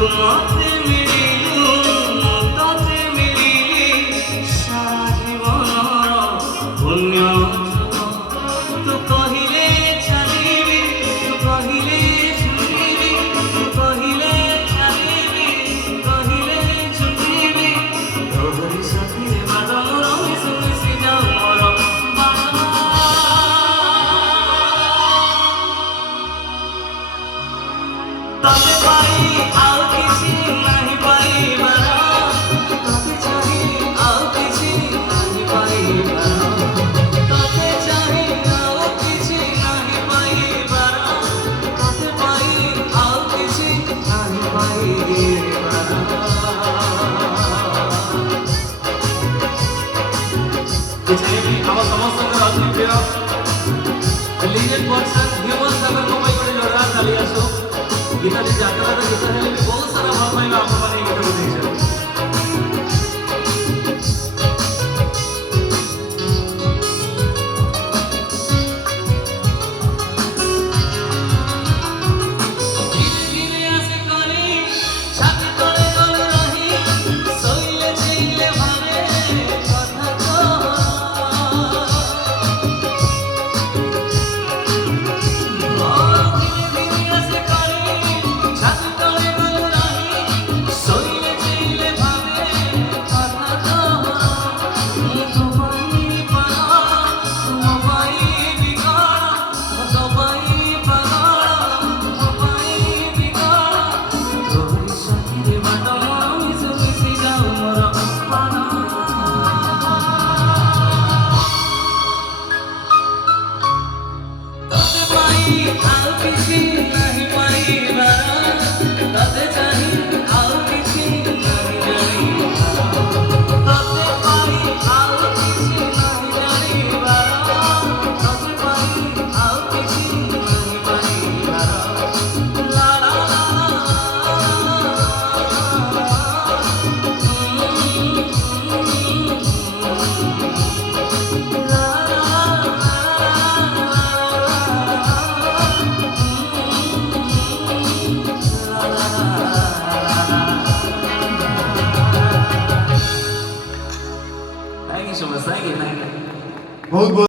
তোমাতে মিলিলু ততে মিলিলি সারা জীবনর পুণ্য তু কহিলে চালিবি তু কহিলে শুনিবি তু কহিলে চালিবি কহিলে শুনিবি তোহরি সাথীরে বাদ মোর মিশি মিশি যাও মোর ততে পাই ଆଉ କିଛି ନାହିଁ ପାଇବାର ତତେ ଚାହିଁ ଆଉ କିଛି ନାହିଁ ପାଇବାର ତତେ ଚାହିଁ ଆଉ କିଛି ନାହିଁ ପାଇବାର ତତେ ପାଇ ଆଉ କିଛି ନାହିଁ ପାଇବାର ବୁଝାଇବି ଆମ ସମସ୍ତଙ୍କର ଅତି ପ୍ରିୟ ଲିଜେଣ୍ଡ ପର୍ସନ ହ୍ୟୁମାନ ସାଗର କମାଇ ଗୋଟେ ଲଢା ଚାଲି ଆସୁ ଗୀତଟି ଯାତ୍ରାର ଗୀତ ହେଲେ ବି ବହୁତ ସାରା ଭଲ ପାଇବା ଆପଣମାନେ ଏଇ ଗୀତକୁ ଦେଇଛନ୍ତି। ଆଉ କିଛି ନାହିଁ ପାଇବାର ତତେ ଚାହିଁ ଆଉ କିଛି ନାହିଁ ଜାଣିବାର ତତେ ପାଇ ଆଉ କିଛି ନାହିଁ ଜାଣିବାର ତତେ ପାଇ ଆଉ କିଛି ନାହିଁ ପାଇବାର ଲା ଲା ଲା Thank you so much. Thank you. बहुत बहुत